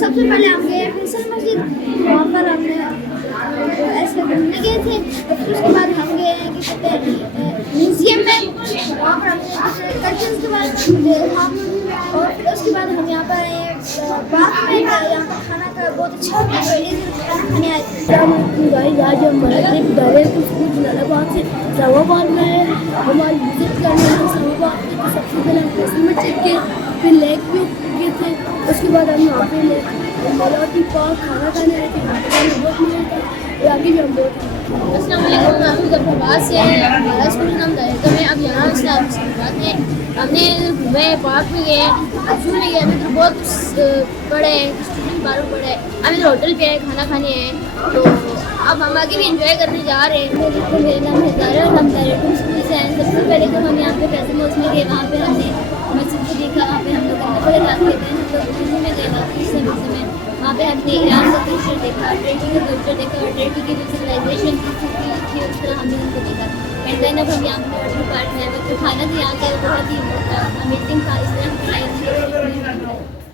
सबसे पहले हम गए फैसल मस्जिद, वहाँ पर हमने ऐसे घूमने गए थे। फिर उसके बाद हम गए हैं कि कहते हैं म्यूज़ियम में, वहाँ पर हमने कल्चर्स के बारे में देखा। और फिर उसके बाद हम यहाँ पर आए बाग में, यहाँ पर खाना का बहुत अच्छा खाना खाने आए थे। आज हमारा ट्रिप डायरेक्ट जलालाबाद से इस्लामाबाद में है। हमारी विजिट करने में इस्लामाबाद में तो सबसे पहले हम फैसल मस्जिद गए, फिर लेक व्यू गए थे। उसके बाद हम यहाँ पे मलाटी पार्क खाना खाने आए थे, बहुत मजा था। आगे भी हम बहुत अस्सलाम वालेकुम, मैं मुजफ्फराबाद से हमारा स्कूल नाम दायरा में। अब यहाँ इस्लामाबाद में हमने घूमे, पार्क में गए, जू में गए। अभी तो बहुत बड़े स्टूडेंट बाहर पड़े, अभी तो होटल पे है, खाना खाने हैं। तो अब हम आगे भी इंजॉय करने जा रहे हैं। मेरा नाम है ज़ारा और हम दायरा स्कूल से आए। सबसे पहले तो हम यहाँ पे फैसल मस्जिद में गए, वहाँ पे हमने मस्जिद को देखा। वहाँ पे हम लोग बड़े रात के दिन हम लोग घूमने में गए वापस समय। वहाँ पे हमने ईरान का कल्चर देखा, टर्की का कल्चर देखा, और टर्की की जो सिविलाइजेशन थी उस तरह हमने उनको देखा। एंड देन अब हम यहाँ पे वाटर पार्क में, तो खाना भी यहाँ का बहुत ही अमेजिंग था। इस तरह